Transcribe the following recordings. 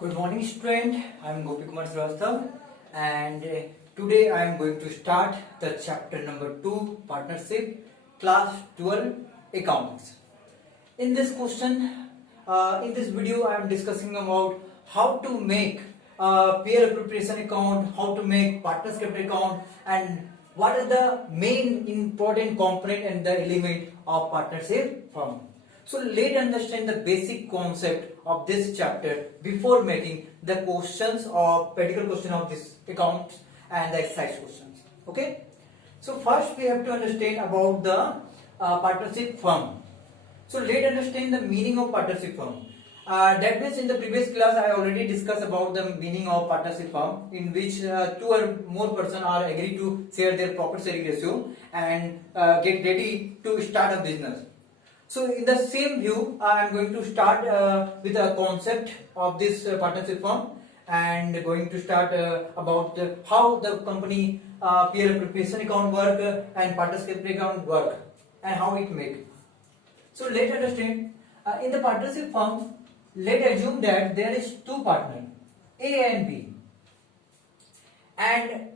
Good morning, student. I am Gopi Kumar Srivastava, and today I am going to start the chapter number 2, partnership, class 12, accounts. In this video, I am discussing about how to make peer appropriation account, how to make partnership account, and what are the main important component and the element of partnership firm. So let's understand the basic concept of this chapter before making the questions or particular question of this account and the exercise questions. Okay. So first we have to understand about the partnership firm. So let's understand the meaning of partnership firm. That means in the previous class I already discussed about the meaning of partnership firm, in which two or more persons are agreed to share their profit sharing ratio and get ready to start a business. So in the same view, I am going to start with a concept of this partnership firm, and going to start about how the company peer appropriation account work and partnership account work and how it make. So let's understand in the partnership firm. Let's assume that there is two partners, A and B, and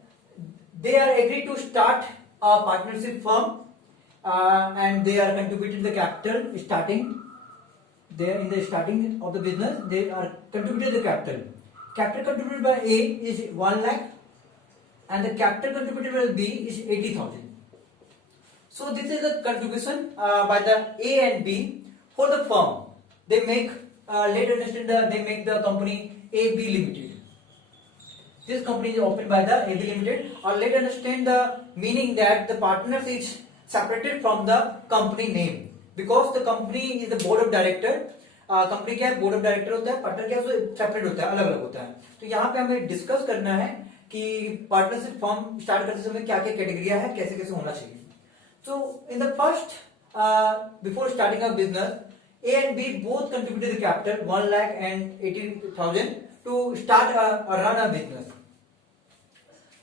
they are agreed to start a partnership firm. And they are contributing the capital starting. They are in the starting of the business. They are contributing the capital. Capital contributed by A is 1 lakh, and the capital contributed by B is 80,000. So this is the contribution by the A and B for the firm. They make. Let's understand they make the company AB Limited. This company is opened by the AB Limited. Or let's understand the meaning that the partners is separated from the company name, because the company is the board of director. Company क्या है, board of director होता है, partner क्या है, separate होता है, अलग अलग होता है. तो यहाँ पे हमें डिस्कस करना है कि पार्टनरशिप फर्म स्टार्ट करते समय क्या क्या कैटेगरिया है, कैसे कैसे होना चाहिए. So in the first, before starting a business, A and B both contributed the capital 1 lakh and 80,000 to start run a business.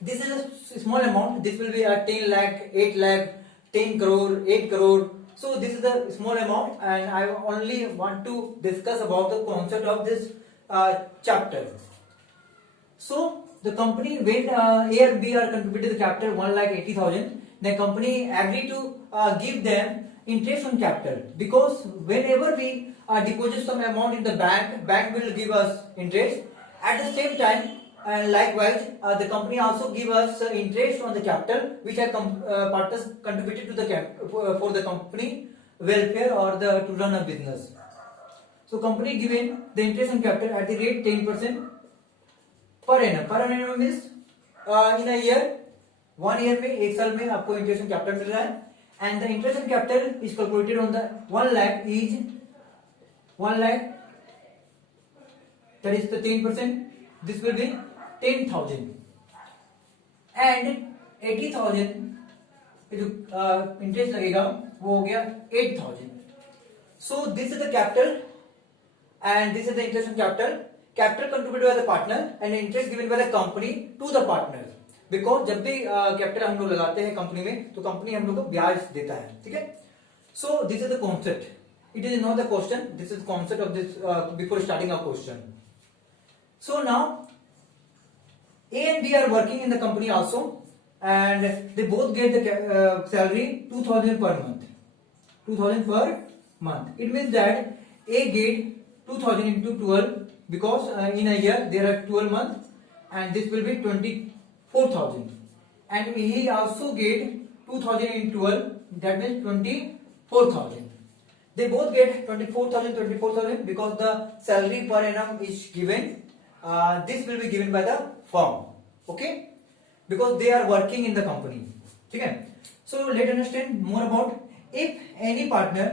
This is a small amount. This will be a 10 lakh, 8 lakh, 10 crore, 8 crore. So this is a small amount, and I only want to discuss about the concept of this chapter. So the company, when A and B are contributed the capital 1 lakh 80,000, the company agreed to give them interest on capital, because whenever we deposit some amount in the bank will give us interest. At the same time, and likewise, the company also give us interest on the capital which are partners contributed to the for the company welfare or to run a business. So company given the interest on capital at the rate 10% per annum. Per annum means in a year, 1 year में, एक साल में आपको interest on capital मिल रहा है. And the interest on capital is calculated on the 1 lakh is 1 lakh, that is the 10%. This will be 10,000, and 80,000 जो interest लगेगा वो हो गया 8,000. So this is the capital and this is the interest on capital. Capital contributed by the partner and interest given by the company to the partner. Because जब भी capital हम लोग लगाते हैं कंपनी में, तो कंपनी हम लोग को ब्याज देता है. ठीक है. So this is the concept. It is not the question. This is concept of this before starting a question. So now A and B are working in the company also, and they both get the salary 2,000 per month. 2,000 per month. It means that A get 2,000 into 12, because in a year there are 12 months, and this will be 24,000. And he also get 2,000 into 12, that means 24,000. They both get 24,000 because the salary per annum is given. This will be given by the firm. Okay, because they are working in the company. ठीक है. So let's understand more about if any partner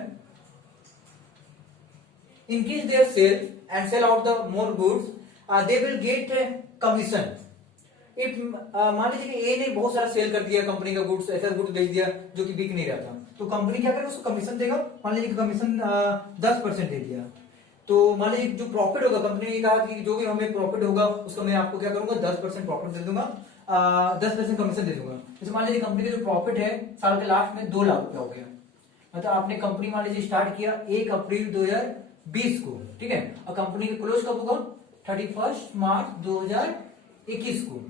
increase their sale and sell out the more goods, they will get commission. If मान लीजिए कि A ने बहुत सारा cell कर दिया कंपनी का गुड्स, ऐसा गुड्स बेच दिया जो कि बिक नहीं रहा था, तो कंपनी क्या करेगा, उसको कमीशन देगा. मान लीजिए कि कमीशन 10% दे दिया, तो मान लीजिए जो प्रॉफिट होगा, कंपनी ने कहा कि जो भी हमें प्रॉफिट होगा उसको मैं आपको क्या करूंगा, 10% प्रॉफिट दे दूंगा, 10% कमीशन दे दूंगा. जैसे मान लीजिए कंपनी का जो प्रॉफिट है साल के लास्ट में 2 लाख रुपया हो गया. मतलब आपने कंपनी मान लीजिए स्टार्ट किया 1 अप्रैल 2020 को. ठीक है. और कंपनी का क्लोज कब होगा, 31 मार्च 2021 को।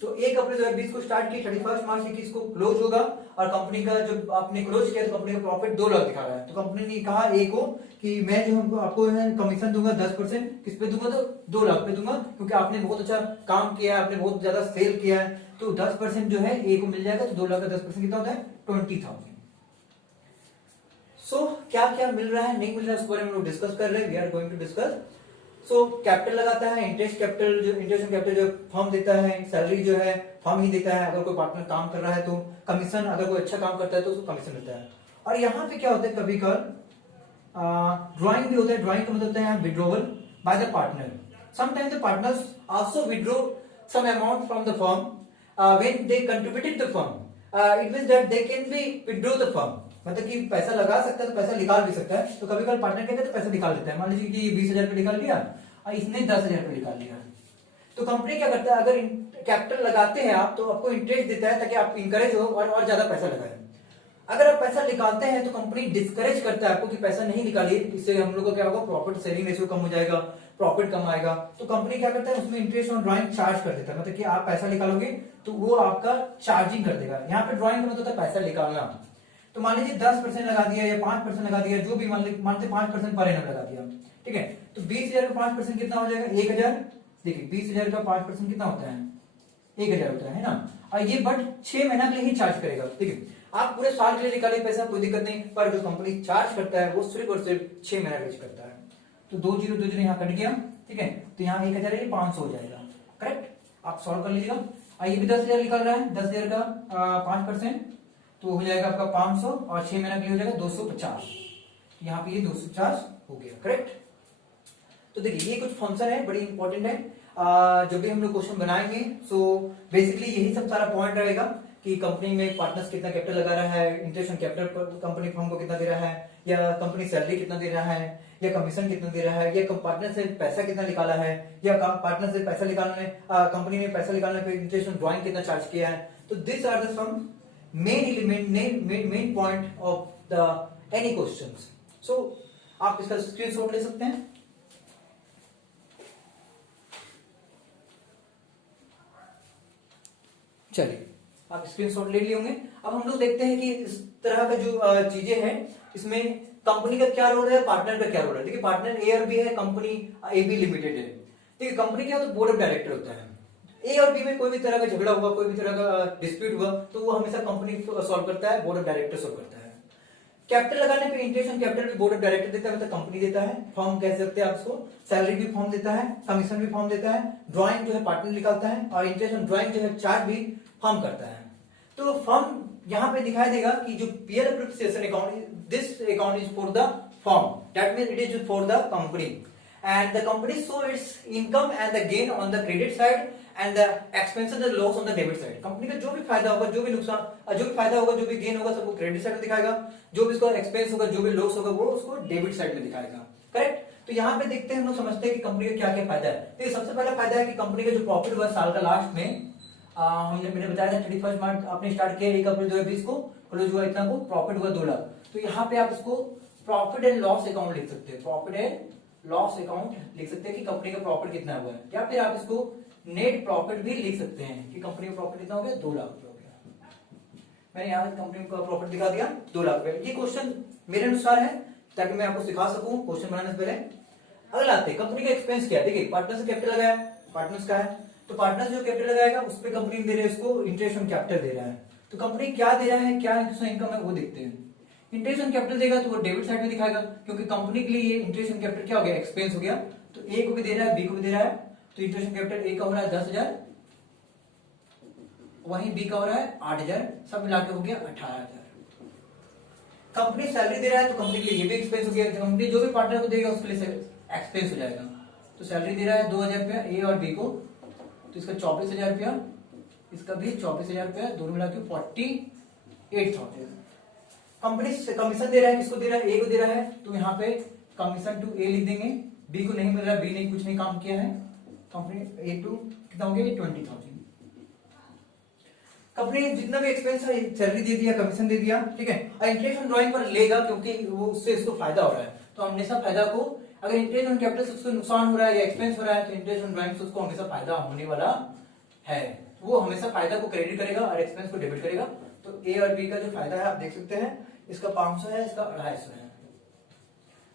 तो 1 अप्रैल 2020 को स्टार्ट की, 31 मार्च 21 को क्लोज होगा और कंपनी का जब आपने क्लोज किया तो कंपनी का प्रॉफिट 2 लाख दिखा रहा है। तो कंपनी ने कहा ए को कि मैं जो आपको कमीशन दूंगा 10%, किस पे दूंगा, तो 2 लाख पे दूंगा, क्योंकि आपने बहुत अच्छा काम किया है, आपने बहुत ज्यादा सेल किया है, तो 10% जो है ए को मिल जाएगा। तो 2 लाख का 10% कितना होता है, 20,000। सो क्या क्या मिल रहा है, नहीं मिल रहा है, उसके बारे में हम लोग डिस्कस कर रहे हैं। We are going to discuss. So capital लगाता है, इंटरेस्ट कैपिटल, जो इंटरेस्ट कैपिटल जो फर्म देता है, सैलरी जो है फर्म ही देता है, अगर कोई पार्टनर काम कर रहा है तो कमीशन, अगर कोई अच्छा काम करता है तो उसको कमीशन मिलता है। और यहाँ पे क्या होता है, कभी कभार ड्राइंग भी होता है। ड्राइंग का मतलब होता है withdrawal by the partner. Sometimes the partners also withdraw some amount from the firm when they contributed the firm. It means that they can be withdraw the firm, मतलब कि पैसा लगा सकता है तो पैसा निकाल भी सकता है। तो कभी कभी पार्टनर क्या करता है, पैसा निकाल देता है। मान लीजिए कि 20,000 रुपये निकाल लिया और इसने 10,000 रुपये निकाल लिया, तो कंपनी क्या करता है, अगर कैपिटल लगाते हैं आप तो आपको इंटरेस्ट देता है ताकि आप इंकरेज हो और ज्यादा पैसा लगाए। अगर आप पैसा निकालते हैं तो कंपनी डिस्करेज करता है आपको कि पैसा नहीं निकालिए, इससे हम लोग को क्या होगा, प्रॉफिट शेयरिंग रेशियो कम हो जाएगा, प्रॉफिट कम आएगा। तो कंपनी क्या करता है, उसमें इंटरेस्ट ऑन ड्राइंग चार्ज कर देता है, मतलब कि आप पैसा निकालोगे तो वो आपका चार्जिंग कर देगा। यहाँ पे ड्राइंग का मतलब होता है पैसा निकालना। तो मान लीजिए 10% लगा दिया या 5% लगा दिया, जो भी मानते 5% पर एनम लगा दिया, ठीक है। तो 20,000 का 5% कितना हो जाएगा, 1,000। देखिए 20,000 का 5% कितना होता है, 1,000 होता है ना। और ये बट 6 महीना के लिए ही चार्ज करेगा, ठीक है। आप पूरे साल के लिए निकालिए पैसा, कोई दिक्कत नहीं, पर जो कंपनी चार्ज करता है वो सिर्फ और सिर्फ 6 महीना के लिए करता है। तो 2 जीरो 2 जीरो यहाँ कट गया, ठीक है। तो यहाँ 1,000 है, 500 हो जाएगा, करेक्ट। आप सॉल्व कर लीजिएगा। ये भी 10,000 निकाल रहा है, 10,000 का 5% तो हो जाएगा आपका 500 और 6 महीना के लिए हो जाएगा 250। यहाँ पे ये 250 हो गया, करेक्ट। तो देखिए ये कुछ फंक्शन है, बड़ी इंपॉर्टेंट है। जब भी हम लोग क्वेश्चन बनाएंगे सो बेसिकली यही सब सारा पॉइंट रहेगा कि कंपनी में पार्टनर्स कितना कैपिटल लगा रहा है, इंटरेस्ट ऑन कैपिटल पर कंपनी फर्म को कितना दे रहा है, या कंपनी सैलरी कितना दे रहा है, या कमीशन कितना दे रहा है, या पार्टनर से पैसा कितना निकाला है, या पार्टनर से पैसा निकालने कंपनी ने पैसा निकालने पे इंटरेस्ट ऑन ड्राइंग कितना चार्ज किया है। तो this are the some main element, main point of the any questions. So आप इसका स्क्रीनशॉट ले सकते हैं। चलिए आप स्क्रीनशॉट ले लिए होंगे। अब हम लोग देखते हैं कि इस तरह का जो चीजें हैं इसमें कंपनी का क्या रोल है, पार्टनर का क्या रोल है। देखिए पार्टनर ए और बी है, कंपनी ए बी लिमिटेड है। देखिए कंपनी क्या होता है, बोर्ड ऑफ डायरेक्टर होता है। ए और बी में कोई भी तरह का झगड़ा हुआ, कोई भी तरह का डिस्प्यूट हुआ तो वो हमेशा कंपनी सॉल्व करता है, बोर्ड ऑफ डायरेक्टर सॉल्व करता है। कैपिटल लगाने पे इंटरेस्ट ऑन कैपिटल भी बोर्ड ऑफ डायरेक्टर देता है, मतलब कंपनी देता है, फर्म कह सकते हैं आप इसको। सैलरी भी फर्म देता है, कमीशन भी फर्म देता है, ड्राइंग जो है पार्टनर निकालता है, और इंटरेस्ट ऑन ड्राइंग जो है चार्ज भी फर्म करता है। तो फर्म यहाँ पे दिखाई देगा कि जो PL appreciation account, this account is for the firm, that means it is for the company, and the company show it's income and the gain on the credit side and the expenses and loss on the debit side. Company का जो भी फायदा होगा, जो भी नुकसान, जो भी फायदा होगा, जो भी गेन होगा, सबको क्रेडिट साइड में दिखाएगा, जो भी इसका एक्सपेंस होगा, जो भी लॉस होगा वो उसको डेबिट साइड में दिखाएगा, करेक्ट। तो यहाँ पे देखते हैं, हम लोग समझते हैं कि कंपनी का क्या क्या फायदा है। तो सबसे पहला फायदा है कि कंपनी का जो प्रॉफिट हुआ साल का लास्ट में, मैंने बताया था 31 मार्च आपने स्टार्ट किया, 1 अप्रैल 2020 को क्लोज हुआ, इतना को प्रॉफिट हुआ 2 लाख। तो यहाँ पे आप इसको प्रॉफिट एंड लॉस अकाउंट लिख सकते हैं, प्रॉफिट एंड लॉस अकाउंट लिख सकते हैं कि कंपनी का प्रॉफिट कितना हुआ है, या फिर आप इसको नेट प्रॉफिट भी लिख सकते हैं कि कंपनी का प्रॉफिट कितना हो गया, 2 लाख रुपए हो गया। मैंने यहाँ कंपनी का प्रॉफिट दिखा दिया 2 लाख रुपए। ये क्वेश्चन मेरे अनुसार है ताकि मैं आपको सिखा सकूं क्वेश्चन बनाने से पहले। अगला आते हैं कंपनी का एक्सपेंस क्या है। देखिए पार्टनर से कैपिटल लगाया, पार्टनर्स का है, तो पार्टनर जो कैपिटल लगाएगा उस पर कंपनी दे रही है, उसको इंटरेस्ट ऑन कैपिटल दे रहा है। तो कंपनी क्या दे रहा है, क्या इनकम है वो देखते हैं। इंटरेस्ट ऑन कैपिटल देगा तो वो डेबिट साइड में दिखाएगा, क्योंकि कंपनी के लिए ये इंटरेस्ट ऑन कैपिटल क्या हो गया, एक्सपेंस हो गया। तो ए को भी दे रहा है, बी को भी दे रहा है, तो इंटरेस्ट ऑन कैपिटल ए का हो रहा है 10,000, वहीं बी का हो रहा है 8,000, सब मिला के हो गया 18,000। कंपनी सैलरी दे रहा है तो कंपनी के लिए ये भी एक्सपेंस हो गया, कंपनी जो भी पार्टनर को देगा उसके लिए एक्सपेंस हो जाएगा। तो सैलरी दे रहा है 2,000 रुपया ए और बी को, तो इसका 24,000 रुपया, इसका भी 24,000 रुपया, दोनों मिला के 48,000। कंपनी कमीशन दे रहा है, किसको दे रहा है, ए को दे रहा है, तो यहाँ पे कमीशन टू ए लिख देंगे। बी को नहीं मिल रहा, बी ने कुछ नहीं काम किया है, कंपनी ए टू कितना हो गया 20,000। कंपनी जितना भी एक्सपेंस है सैलरी दे दिया, कमीशन दे दिया, ठीक है। और इंटरेस्ट ऑन ड्राइंग पर लेगा क्योंकि वो उससे इसको फायदा हो रहा है, तो हमेशा फायदा को अगर इंटरेस्ट ऑन कैपिटल से उसको नुकसान हो रहा है या एक्सपेंस हो रहा है तो इंटरेस्ट ऑन ड्राइंग से उसको हमेशा फायदा होने वाला है, वो हमेशा फायदा को क्रेडिट करेगा और एक्सपेंस को डेबिट करेगा। तो ए और बी का जो फायदा है आप देख सकते हैं, इसका 500 है, इसका 250 है,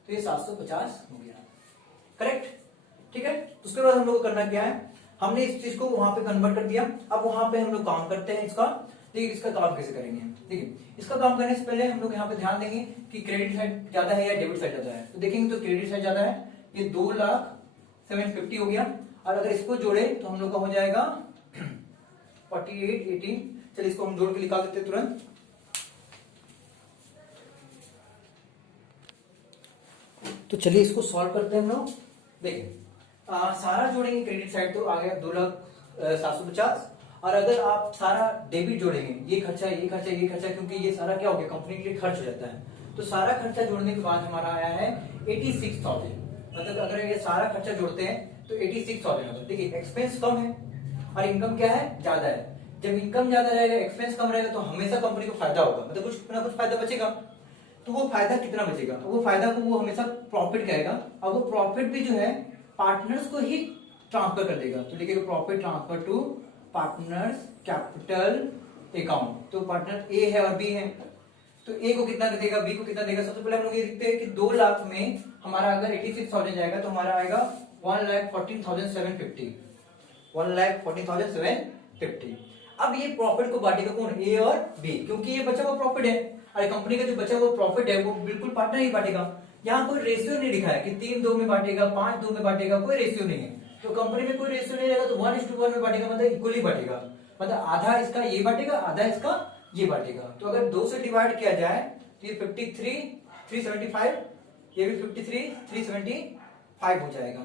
तो ये 750 हो गया, करेक्ट। ठीक है, उसके बाद हम लोग को करना क्या है, हमने इस चीज को वहां पे कन्वर्ट कर दिया, अब वहां पे हम लोग काम करते हैं इसका। देखिए इसका काम कैसे करेंगे, देखिए इसका काम करने से पहले हम लोग यहाँ पे ध्यान देंगे कि क्रेडिट साइड ज्यादा है या डेबिट साइड ज्यादा है। तो देखेंगे तो क्रेडिट साइड ज्यादा है, ये 2,750 हो गया, और अगर इसको जोड़े तो हम लोग का हो जाएगा 4818। चलिए इसको हम जोड़ के निकाल देते हैं तुरंत। तो चलिए इसको सॉल्व करते हैं हम लोग। देखिए सारा जोड़ेंगे क्रेडिट साइड तो आ गया 2,750, और अगर आप सारा डेबिट जोड़ेंगे, ये खर्चा ये खर्चा ये खर्चा, क्योंकि ये सारा क्या हो गया कंपनी के लिए खर्च हो जाता है, तो सारा खर्चा जोड़ने के बाद हमारा आया है 86,000। मतलब अगर ये सारा खर्चा जोड़ते हैं तो 86,000 होता है। देखिए एक्सपेंस कम है और इनकम क्या है, ज्यादा है। जब इनकम ज्यादा रहेगा, एक्सपेंस कम रहेगा, तो हमेशा कंपनी को फायदा होगा, मतलब कुछ ना कुछ फायदा बचेगा। तो वो फायदा कितना बचेगा, वो फायदा को वो हमेशा प्रॉफिट कहेगा, और वो प्रॉफिट भी जो है पार्टनर्स को ही ट्रांसफर कर देगा। तो लिखेगा profit transfer to partners capital account. तो पार्टनर ए है और बी है, तो ए को कितना देगा, बी को कितना देगा। सबसे पहले हम लोग ये देखते हैं कि 2 लाख में हमारा अगर 86,000 जाएगा तो हमारा आएगा 1,14,750, 1,14,750। अब ये प्रॉफिट को बांटेगा कौन, ए और बी, क्योंकि ये बचा हुआ प्रॉफिट है, और कंपनी का जो बचा हुआ प्रॉफिट है वो बिल्कुल पार्टनर ही बांटेगा। यहाँ कोई रेशियो नहीं लिखा है कि 3-2 में बांटेगा, 5-2 में बांटेगा, कोई रेशियो नहीं है। तो कंपनी में कोई रेशियो नहीं रहेगा, तो 1:1 में बांटेगा, मतलब इक्वली बांटेगा, मतलब आधा इसका ये बांटेगा, आधा इसका ये बांटेगा। तो अगर 2 से डिवाइड किया जाए तो ये 53,375, ये भी 53,375 हो जाएगा।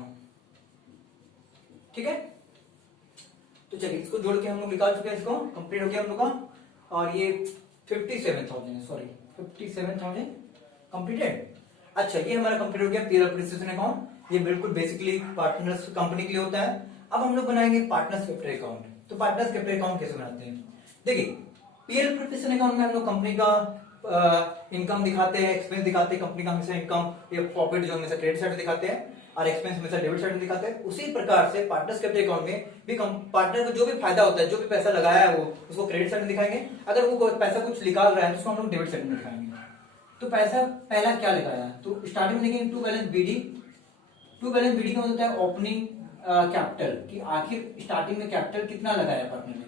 ठीक है, तो चलिए इसको जोड़ के हम लोग निकाल चुके हैं, इसको कंप्लीट हो गया हम लोग का, और ये 57,000 है, सॉरी 57,000 कंप्लीटेड। अच्छा ये हमारा कंप्लीट हो गया पीयर अप्रिसिएशन अकाउंट, ये बिल्कुल बेसिकली पार्टनर्स कंपनी के लिए होता है। अब हम लोग बनाएंगे पार्टनर्स कैपिटल अकाउंट। तो पार्टनर्स कैपिटल अकाउंट कैसे बनाते हैं, देखिए पीयर अप्रिसिएशन अकाउंट में हम लोग कंपनी का इनकम दिखाते हैं, एक्सपेंस दिखाते हैं, कंपनी का हमेशा इनकम या प्रॉफिट जो हमेशा क्रेडिट साइड दिखाते हैं और एक्सपेंस हमेशा डेबिट साइड दिखाते हैं। उसी प्रकार से पार्टनर्स कैपिटल अकाउंट में भी पार्टनर को जो भी फायदा होता है, जो भी पैसा लगाया है वो उसको क्रेडिट साइड में दिखाएंगे, अगर वो पैसा कुछ निकाल रहा है तो उसको हम लोग डेबिट साइड में दिखाएंगे। तो पैसा पहला क्या लगाया, तो स्टार्टिंग में देखेंगे to balance BD. To balance BD का मतलब होता है ओपनिंग कैपिटल, कि आखिर स्टार्टिंग में कैपिटल कितना लगाया पार्टनर ने।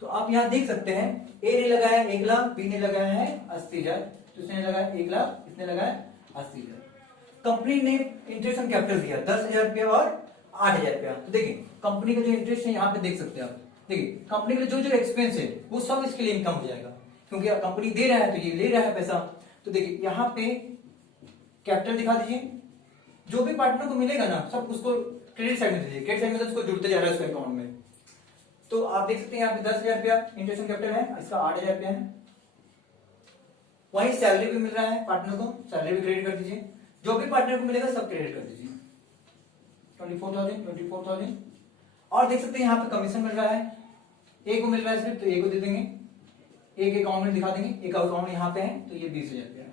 तो आप यहाँ देख सकते हैं ए ने लगाया 1 लाख, बी ने लगाया है 80,000, तो इसने लगाया 1 लाख, इसने लगाया 80,000। कंपनी ने इंटरेस्ट ऑन कैपिटल दिया 10,000 रुपया और 8,000 रुपया। तो देखिए कंपनी का जो इंटरेस्ट है यहाँ पे देख सकते हैं आप, देखिए कंपनी के लिए जो जो एक्सपेंस है वो सब इसके लिए इनकम हो जाएगा, क्योंकि कंपनी दे रहा है तो ये ले रहा है पैसा। तो देखिए यहाँ पे कैपिटल दिखा दीजिए, जो भी पार्टनर को मिलेगा ना सब उसको क्रेडिट साइड में दीजिए, क्रेडिट साइड में तो उसको जुड़ते जा रहा है उसके अकाउंट में। तो आप देख सकते हैं यहाँ पे 10,000 रुपया इंटरेस्ट ऑन कैपिटल है, इसका 8,000 रुपया है। वहीं सैलरी भी मिल रहा है पार्टनर को, सैलरी भी क्रेडिट कर दीजिए, जो भी पार्टनर को मिलेगा सब क्रेडिट कर दीजिए 24,000। और देख सकते हैं यहाँ पे कमीशन मिल रहा है, ए को मिल रहा है सिर्फ, तो ए को दे देंगे, एक अकाउंट में दिखा देंगे, एक अकाउंट यहाँ पे है तो ये 20,000 रुपया।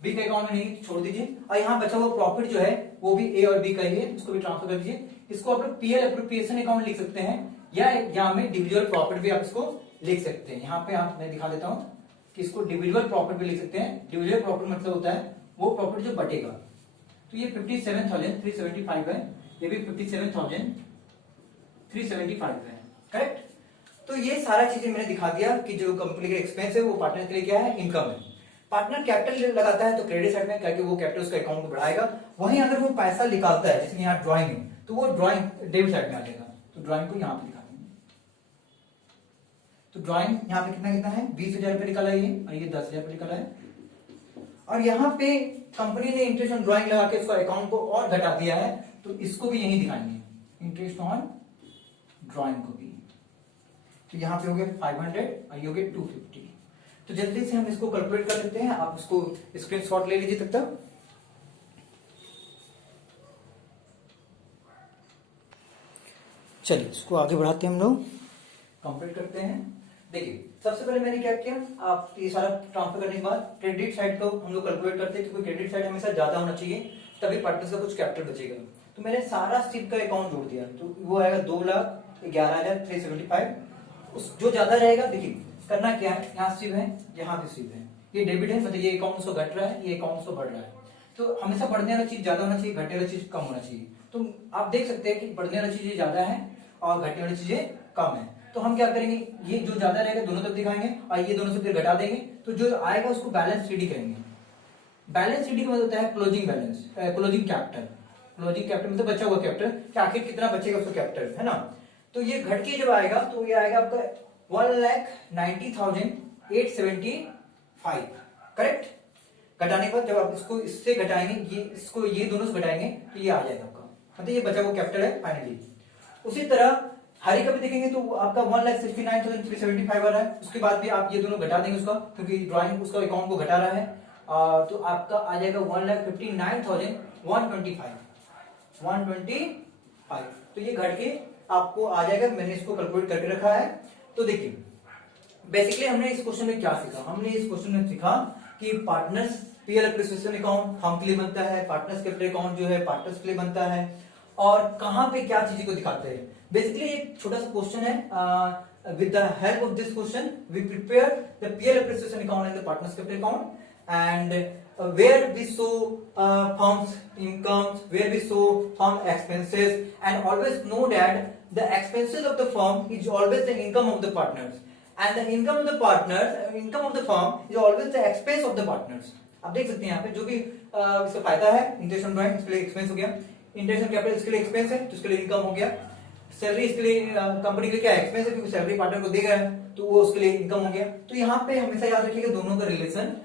बी के अकाउंट में नहीं छोड़ दीजिए, और यहाँ बचा हुआ प्रॉफिट जो है वो भी ए और बी का ही है, उसको भी ट्रांसफर कर दीजिए। इसको आप लोग पीएल एप्रोप्रिएशन अकाउंट लिख सकते हैं, या यहाँ में डिविजुअल प्रॉफिट भी आप इसको लिख सकते हैं। यहाँ पे आप मैं दिखा देता हूँ कि इसको डिविजुअल प्रॉफिट भी लिख सकते हैं। डिविजुअल प्रॉफिट मतलब होता है वो प्रॉफिट जो बटेगा। तो ये 57,375 है, ये भी 57,375 है, करेक्ट। तो ये सारा चीजें मैंने दिखा दिया कि जो कंपनी का एक्सपेंस है वो पार्टनर के लिए क्या है, इनकम है। पार्टनर कैपिटल लगाता है तो क्रेडिट साइड में, क्योंकि वो कैपिटल उसका अकाउंट को बढ़ाएगा। वहीं अगर वो पैसा निकालता है, जैसे यहाँ ड्राइंग है, तो वो ड्राइंग डेबिट साइड में आ जाएगा। तो ड्राइंग को यहाँ पे दिखा देंगे, तो ड्राइंग यहाँ पे कितना कितना है, 20,000 रुपये निकाला ये, और ये 10,000 रुपये निकाला है। और यहाँ पे कंपनी ने इंटरेस्ट ऑन ड्राइंग लगा के उसका अकाउंट को और घटा दिया है, तो इसको भी यही दिखाएंगे, इंटरेस्ट ऑन ड्राइंग को भी। तो यहाँ पे हो गया 500 और ये हो गया 250। तो जल्दी से हम इसको कैलकुलेट कर लेते हैं, आप उसको स्क्रीनशॉट ले लीजिए तब तक। चलिए इसको आगे बढ़ाते हैं, हम लोग कंप्लीट करते हैं। देखिए सबसे पहले मैंने क्या किया, आप ये सारा ट्रांसफर करने के बाद क्रेडिट साइड को हम लोग कैलकुलेट करते हैं, क्योंकि क्रेडिट साइड हमेशा ज्यादा होना चाहिए, तभी पार्टनर्स का कुछ कैपिटल बचेगा। तो मैंने सारा सिप का अकाउंट जोड़ दिया, तो वो आएगा 2,11,375। उस जो ज्यादा रहेगा, देखिए करना क्या है, यहाँ सिप है, यहाँ भी सिप है, ये डेबिट है, मतलब ये अकाउंट को घट रहा है, ये अकाउंट को बढ़ रहा है। तो हमेशा बढ़ने वाला चीज ज्यादा होना चाहिए, घटने वाली चीज कम होना चाहिए। तो आप देख सकते हैं कि बढ़ने वाली चीजें ज्यादा है और घटने वाली चीजें कम है। तो हम क्या करेंगे, ये जो ज्यादा रहेगा दोनों तरफ दिखाएंगे और ये दोनों से फिर घटा देंगे, तो जो आएगा उसको बैलेंस शीट कहेंगे। बैलेंस शीट का मतलब होता है closing balance, closing capital. Closing capital मतलब बचा हुआ कैपिटल, कि आखिर कितना बचेगा उसका कैपिटल, है ना। तो ये घट के जब आएगा तो ये आएगा आपका 1,90,875, करेक्ट। घटाने के बाद जब आप इसको इससे घटाएंगे, ये इसको ये दोनों से घटाएंगे तो ये आ जाएगा आपका, मतलब ये बचा हुआ कैपिटल है फाइनली। उसी तरह हरी का भी देखेंगे तो आपका 1,69,375 आ रहा है। उसके बाद भी आप ये दोनों घटा देंगे उसका, क्योंकि ड्राइंग उसका अकाउंट को घटा रहा है, तो आपका आ जाएगा 1,59,125। तो ये घट के आपको आ जाएगा, मैंने इसको कैलकुलेट करके रखा है। तो देखिए बेसिकली हमने इस क्वेश्चन में क्या सीखा, हमने इस क्वेश्चन में सीखा कि partners PL appreciation account firm के लिए बनता है, पार्टनर्स कैपिटल अकाउंट जो है पार्टनर्स के लिए बनता है, और कहां पे क्या चीजें को दिखाते हैं। बेसिकली एक छोटा सा क्वेश्चन है, with the help of this question we prepare the PL appreciation account and the partners capital account, and where we show firms incomes, where we show firm expenses, and always know that the expenses of the firm is always the income of the partners, and the income of the partners, income of the firm is always the expense of the partners। आप देख सकते हैं यहाँ पे जो भी इसका फायदा है, इंटरेस्ट ऑन ड्राइंग इसके लिए एक्सपेंस हो गया, इंटरेस्ट ऑन कैपिटल इसके लिए एक्सपेंस है तो इसके लिए इनकम हो गया, सैलरी इसके लिए कंपनी के लिए क्या एक्सपेंस है क्योंकि सैलरी पार्टनर को देगा तो वो उसके लिए इनकम हो गया। तो यहाँ पे हमेशा याद रखिएगा दोनों का रिलेशन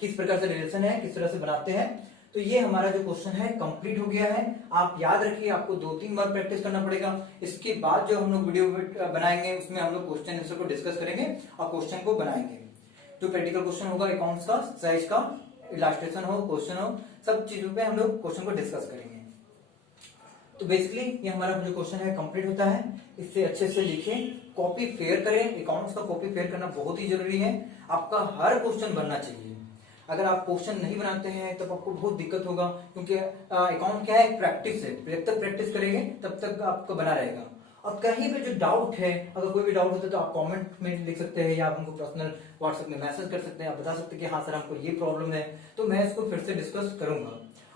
किस प्रकार से रिलेशन है, किस तरह से बनाते हैं। तो ये हमारा जो क्वेश्चन है कंप्लीट हो गया है। आप याद रखिए आपको 2-3 बार प्रैक्टिस करना पड़ेगा। इसके बाद जो हम लोग वीडियो बनाएंगे उसमें हम लोग क्वेश्चन आंसर को डिस्कस करेंगे और क्वेश्चन को बनाएंगे। जो प्रैक्टिकल क्वेश्चन होगा अकाउंट्स का, साइज का, इलास्ट्रेशन हो, क्वेश्चन हो, सब चीजों पे हम लोग क्वेश्चन को डिस्कस करेंगे। तो बेसिकली ये हमारा जो क्वेश्चन है कंप्लीट होता है। इससे अच्छे से लिखें, कॉपी फेयर करें। अकाउंट्स का कॉपी फेयर करना बहुत ही जरूरी है, आपका हर क्वेश्चन बनना चाहिए। अगर आप क्वेश्चन नहीं बनाते हैं तब आपको बहुत दिक्कत होगा, क्योंकि अकाउंट क्या है, प्रैक्टिस है। जब तक प्रैक्टिस करेंगे तब तक आपको बना रहेगा। और कहीं पे जो डाउट है, अगर कोई भी डाउट होता है तो आप कमेंट में लिख सकते हैं या आप हमको पर्सनल व्हाट्सएप में मैसेज कर सकते हैं। आप बता सकते हैं कि हाँ सर हमको ये प्रॉब्लम है, तो मैं इसको फिर से डिस्कस करूंगा।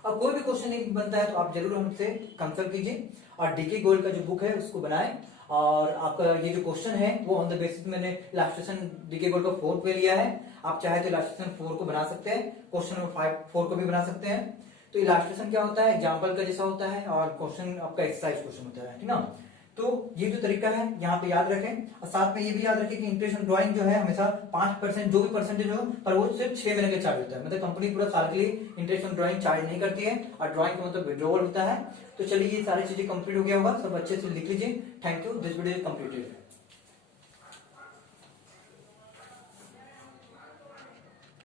और कोई भी क्वेश्चन नहीं बनता है तो आप जरूर हमसे कंसल्ट कीजिए और डीके गोल्ड का जो बुक है उसको बनाएं। और आपका ये जो क्वेश्चन है वो ऑन द बेसिस मैंने इलास्ट्रेशन डीके गोल्ड का 4 पे लिया है। आप चाहे तो इलास्ट्रेशन 4 को बना सकते हैं, क्वेश्चन नंबर 4 को भी बना सकते हैं। तो इलास्ट्रेशन क्या होता है, एग्जाम्पल का जैसा होता है, और क्वेश्चन आपका एक्सरसाइज क्वेश्चन होता है, ठीक ना। तो ये जो तरीका है यहाँ पे याद रखें। और साथ में ये भी याद रखें कि इंटरेस्ट ऑन ड्राइंग जो है हमेशा 5% जो भी परसेंटेज हो, पर वो सिर्फ 6 महीने का चार्ज होता है। मतलब कंपनी पूरा साल के लिए इंटरेस्ट ऑन ड्राइंग चार्ज नहीं करती है, और ड्राइंग का मतलब विड्रॉवल होता है। तो चलिए ये सारी चीजें कंप्लीट हो गया होगा, सब अच्छे से लिख लीजिए। Thank you, this video is completed.